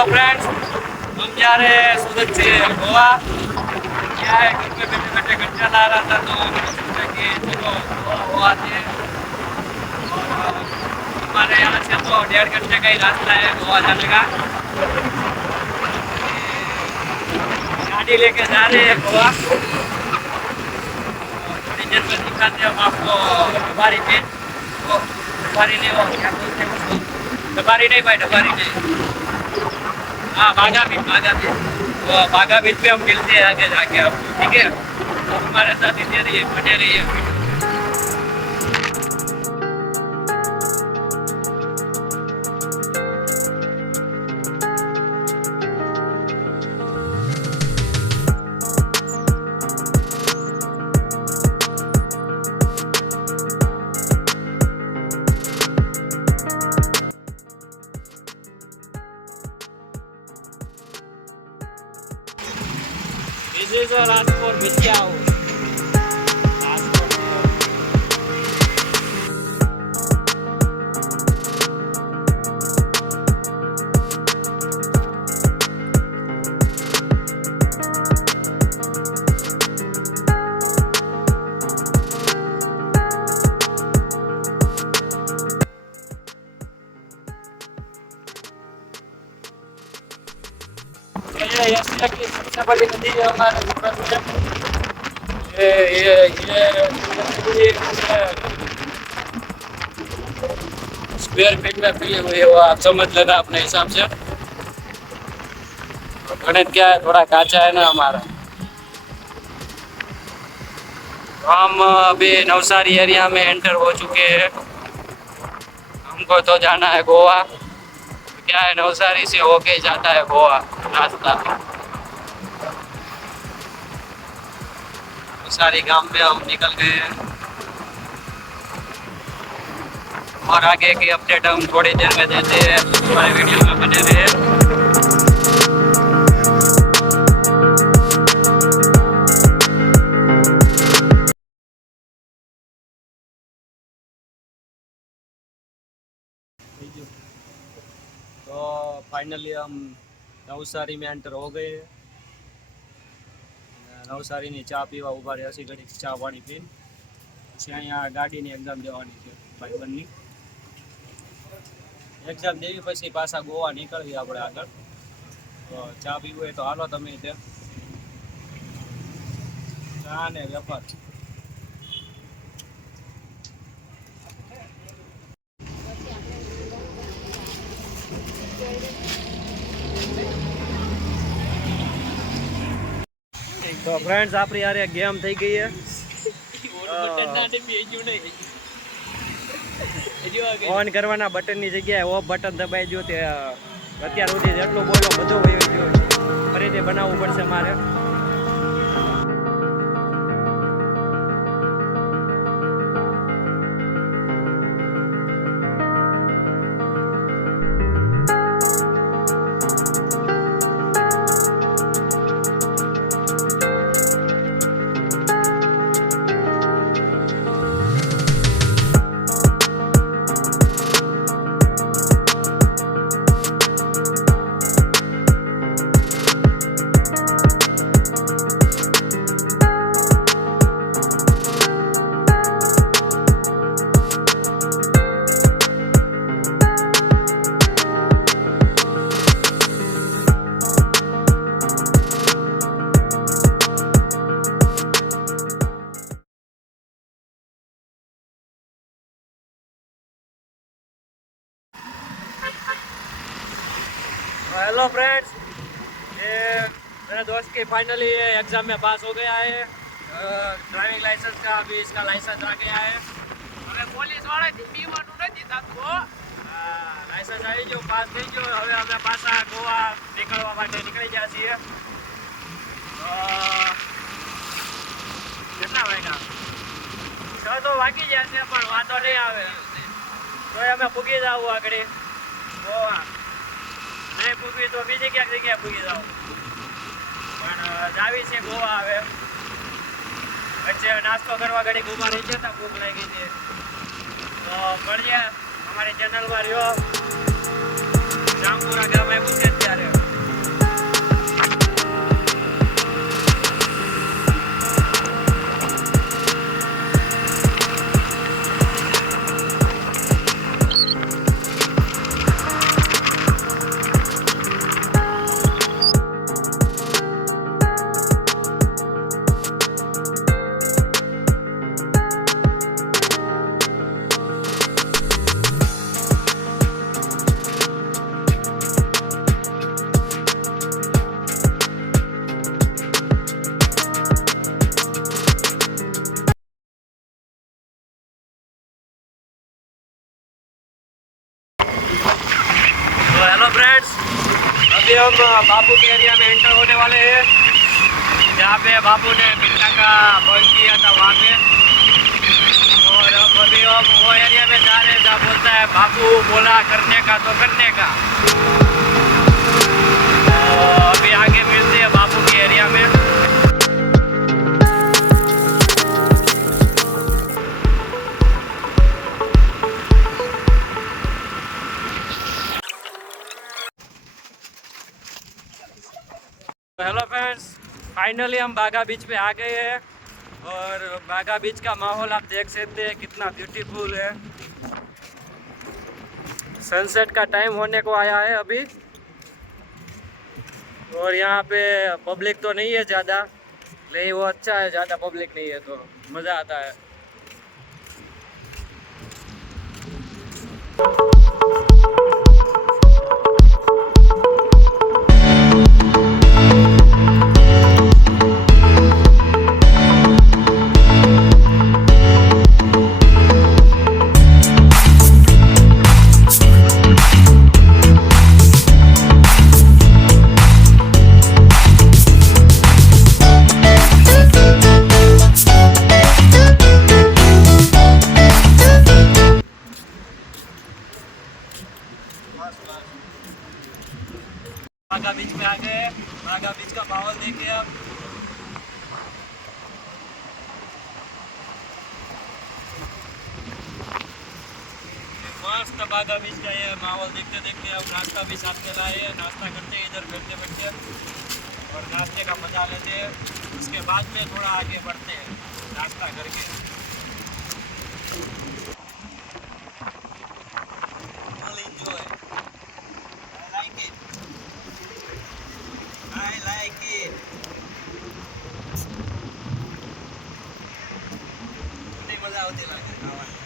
Hello friends, हम जा रहे हैं सूरत से गोवा। क्या है, घर पे बैठे बैठे घंटा ला रहा था तो मैंने सोचा कि चलो गोवा आते हैं। और हमारे यहाँ से तो 1.5 घंटे का ही रास्ता है गोवा जाने का। गाड़ी लेके जा रहे हैं गोवा। थोड़ी देर में दिखाते हैं हम आपको डबारी पे। वो डबारी नहीं, वो क्या बोलते हैं उसको, डबारी नहीं भाई, डबारी नहीं, हाँ बागा बीच, बागा बीच। तो बागा बीच पे हम मिलते हैं आगे जाके आपको, ठीक है? तो हमारे साथ इधर रहिए, बने रहिए। This is a Rajpur Vidya House. ये एशिया की सबसे बड़ी नदी है हमारे सूरत में। ये स्क्वायर फीट में फैली हुई है, वो आप समझ लेना अपने हिसाब से। गणित क्या है, थोड़ा काचा है ना हमारा। हम अभी नवसारी एरिया में एंटर हो चुके हैं। हमको तो जाना है गोवा। क्या है, नवसारी से होके जाता है गोवा रास्ता। नवसारी गांव में हम निकल गए हैं और आगे की अपडेट हम थोड़ी देर में देते हैं। हमारे वीडियो में बने रहे। तो फाइनली हम नवसारी में एंटर हो गए। नवसारी ની ચા પીવા ઉભા રહ્યા છીએ, ઘડી ચા પાણી પીને પછી અહીંયા ગાડીની એક્ઝામ દેવાની છે ભાઈબંધની એક્ઝામ દેવી પછી પાછા ગોવા નીકળવી આપણે આગળ। તો ચા પીવું હોય તો હાલો તમે ત્યાં, ચા ને વેપાર। तो फ्रेंड्स આપણી યાર ગેમ થઈ ગઈ છે। ઓન કરવાના બટનની જગ્યાએ ઓફ બટન દબાઈ ગયો તે અત્યાર સુધી જેટલો બોલ્યો બધો વયો ગયો, ફરીથી બનાવવું પડશે મારે। हेलो फ्रेंड्स, ये मेरे दोस्त की फाइनली एग्ज़ाम में पास हो गया है। ड्राइविंग लाइसेंस का अभी इसका लाइसेंस आ गया है। हमें पुलिस वाला पीવાનું નથી થતું। લાઇસન્સ આવી ગયો, પાસ થઈ ગયો। હવે અમે પાછા ગોવા નીકળવા માટે નીકળી ગયા છીએ। કેટલા વાગ્યા? 6 તો વાગી ગયા છે, પણ વાંધો નહીં આવે। તો અમે પૂગી જાવ આગળ ગોવા। नहीं पूगी तो बीजी क्या जगह पूगी जाओ, पण जावी से गोवा आवे। बच्चे नाश्तो करवा घड़ी घूमा रही था, भूख लगी थी। तो बढ़िया हमारे चैनल में रहो। રામપુરા ગામ આવ્યું છે ત્યારે तो हेलो फ्रेंड्स, अभी हम बापू के एरिया में एंटर होने वाले हैं, जहाँ पे बापू ने बिल्ला का बर्थ किया था वहाँ पे। और अब अभी हम वो एरिया में जा रहे हैं जहाँ बोलता है बापू बोला करने का तो करने का। तो अभी आगे मिलते हैं बापू के एरिया में। हेलो फ्रेंड्स, फाइनली हम बागा बीच पे आ गए हैं और बागा बीच का माहौल आप देख सकते हैं कितना ब्यूटीफुल है। सनसेट का टाइम होने को आया है अभी और यहाँ पे पब्लिक तो नहीं है ज़्यादा, लेकिन वो अच्छा है, ज़्यादा पब्लिक नहीं है तो मज़ा आता है। बागा बीच में आ गए, बागा बीच का माहौल देखिए अब। मस्त बागा बीच का ये माहौल देखते देखते अब नाश्ता भी साथ में लाए हैं, नाश्ता करते हैं इधर बैठते बैठते और नाश्ते का मजा लेते हैं। उसके बाद में थोड़ा आगे बढ़ते हैं नाश्ता करके। Enjoy. I like it. Ini mजा આવતી લાગે ખાવાની.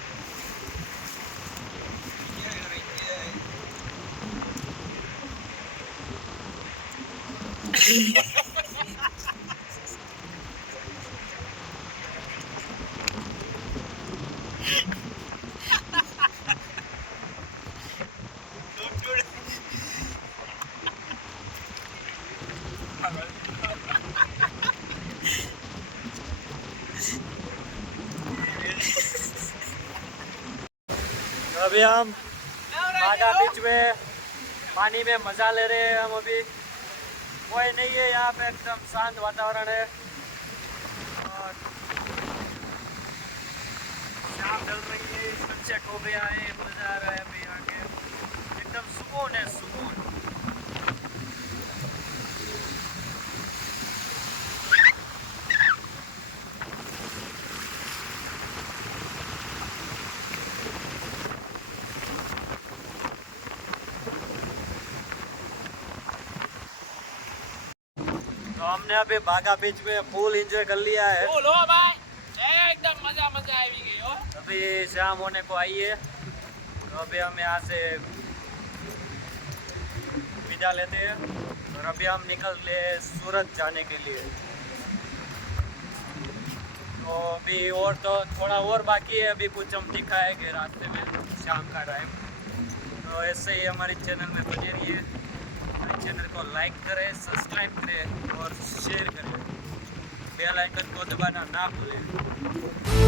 अभी हम बागा बीच में पानी में मजा ले रहे हैं। हम अभी कोई नहीं है यहाँ पे, एकदम शांत वातावरण है और शाम ढल रही है, सनसेट हो गया है, मजा आ रहा है अभी यहाँ के, एकदम सुकून है, सुकून। तो हमने अभी बागा बीच में फुल एंजॉय कर लिया है। लो भाई, एकदम मजा मजा आ गई हो। अभी शाम होने को आई है तो अभी हम यहाँ से विदा लेते हैं और अभी हम निकले सूरत जाने के लिए। तो अभी और तो थोड़ा और बाकी है, अभी कुछ हम दिखाएंगे रास्ते में शाम का टाइम। तो ऐसे ही हमारे चैनल में बने रहिए, हमारे चैनल को लाइक करें, सब्सक्राइब करें और शेयर करें, बेल आइकन को दबाना ना भूलें।